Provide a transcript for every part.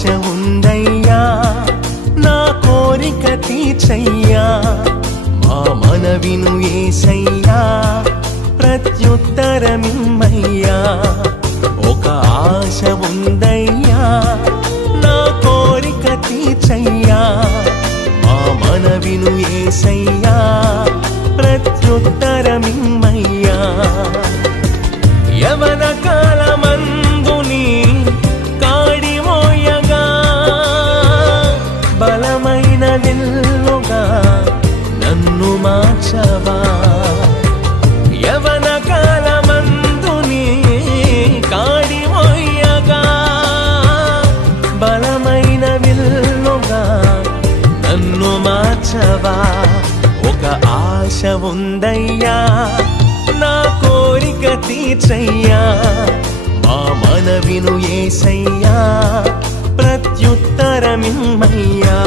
ఆశ ఉందయ్యా నా కోరిక తీర్చయ్యా మా మనవిను యేసయ్యా ప్రత్యుత్తరమిమ్మయ్యా ఒక ఆశ ఉందయ్యా నా కోరిక తీర్చయ్యా మా మనవిను యేసయ్యా ప్రత్యుత్తరమిమ్మయ్యా యవన కాలమందుని కాడి మోయగా బలమైన విల్లుగా నన్ను మార్చవా యవన కాలమందుని కాడి మోయగా బలమైన విల్లుగా నన్ను మార్చవా ఒక ఆశ ఉందయ్యా నా కోరిక తీర్చయ్యా మా మనవిను యేసయ్యా ప్రత్యుత్తరమిమ్మయ్యా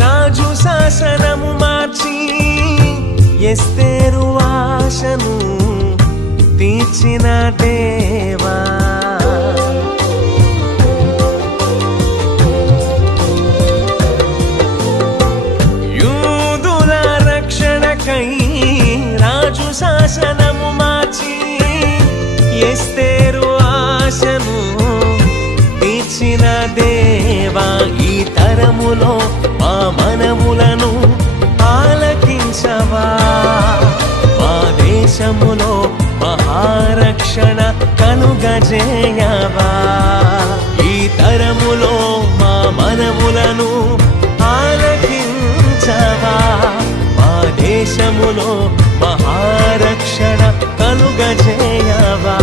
రాజు శాసనము మార్చి ఎస్తేరు ఆశను తీర్చిన దేవా యూదుల రక్షణకై రాజు శాసనము మార్చి ఎస్తేరు ఆశను తీర్చిన దేవా ఈ తరములో మా మనములను ఆలకించవా మా దేశములో మహారక్షణ కలుగజేయవా ఈ తరములో మా మనములను ఆలకించవా మా దేశములో మహారక్షణ కలుగజేయవా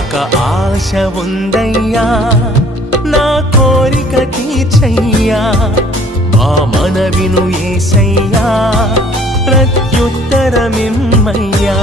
ఒక ఆశ ఉందయ్యా నా కోరిక తీర్చయ్యా మా మనవిను యేసయ్యా ప్రత్యుత్తరమిమ్మయ్యా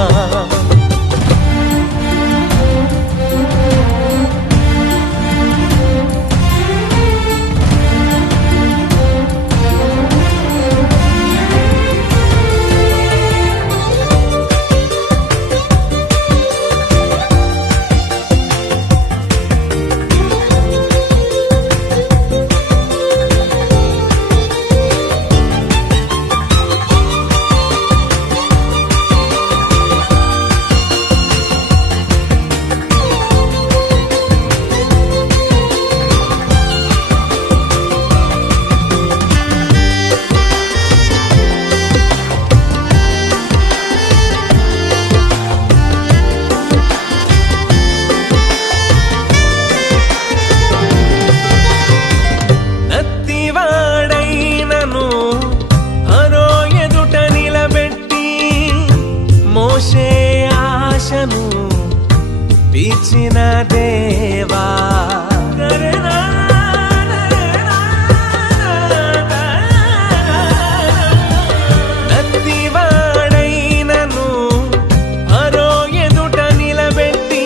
తీర్చిన దేవా నత్తివాడైనను ఫరో ఎదుట నిలబెట్టి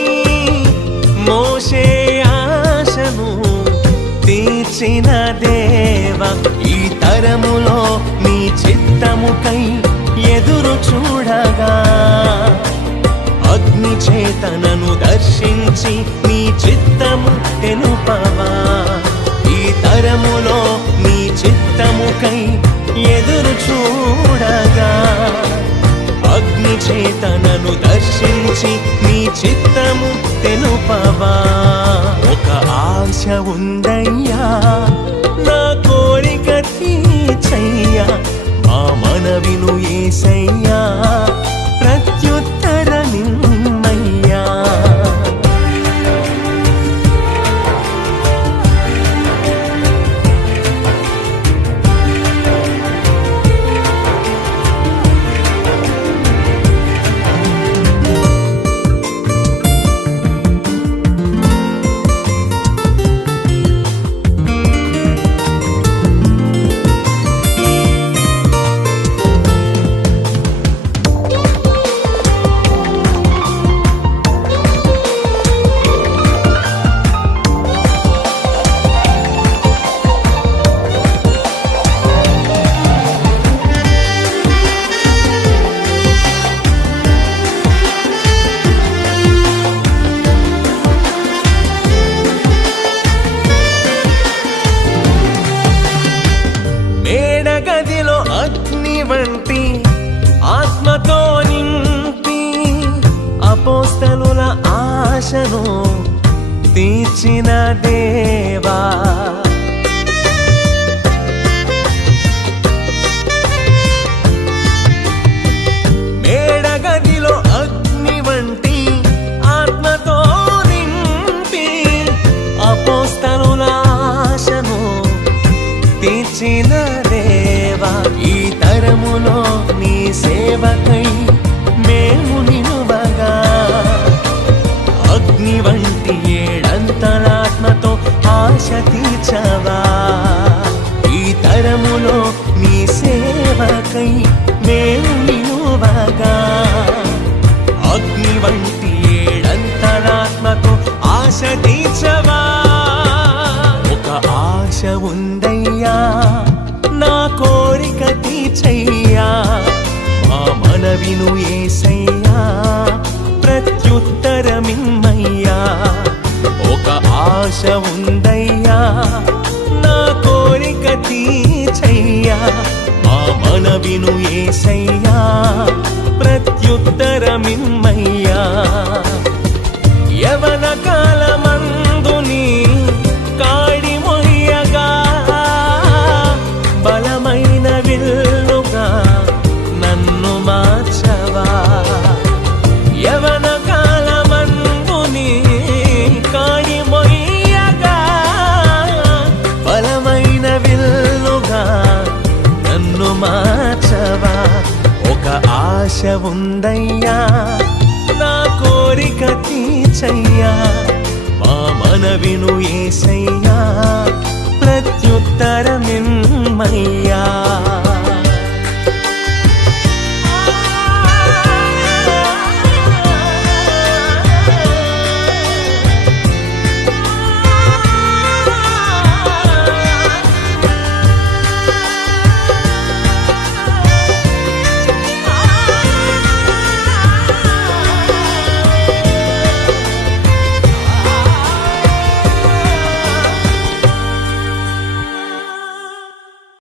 మోషే ఆశను తీర్చిన దేవా ఈ తరములో నీ చిత్తముకై ఎదురు చూడగా అగ్ని చేతనను దర్శించి నీ చిత్తము తెలుపవా ఈ తరములో నీ చిత్తముకై ఎదురు చూడగా అగ్ని చేతనను దర్శించి నీ చిత్తము తెలుపవా ఒక ఆశ ఉందయ్యా నా కోరిక తీర్చయ్యా మా మనవిను యేసయ్యా ప్రత్యుత్తరమిమ్మయ్యా. మేడగదిలో అగ్ని వంటి ఆత్మతో నింపి అపోస్తలుల ఆశను తీర్చిన దేవా, మేడగదిలో అగ్ని వంటి ఆత్మతో నింపి అపోస్తలుల ఆశను తీర్చిన దేవా, ఈ తరములో నీ సేవకై మేము నిలువగా అగ్ని వంటి ఏడంతలాత్మతో ఆశ తీర్చవా. ఈ తరములో నీ సేవకై మేము నిలువగా అగ్ని వంటి ఏడంతలాత్మతో ఆశ తీర్చవా. ఒక ఆశ ఉందయ్యా నా కోరిక తీర్చయ్యా, మా మనవిను యేసయ్యా ప్రత్యుత్తరమిమ్మయ్యా. ఒక ఆశ ఉందయ్యా నా కోరిక తీర్చయ్యా, మా మనవిను యేసయ్యా ప్రత్యుత్తరమిమ్మయ్యా. యవన కాలమందుని కాడి మొయ్యగా బలమైన విల్లుగా నన్ను మార్చవా. యవన కాలమందుని కాడి మొయ్యగా బలమైన విల్లుగా నన్ను మార్చవా. ఒక ఆశ ఉందయ్యా నా కోరిక తీర్చయ్యా, మా మనవిను యేసయ్యా ప్రత్యుత్తరమిమ్మయ్యా.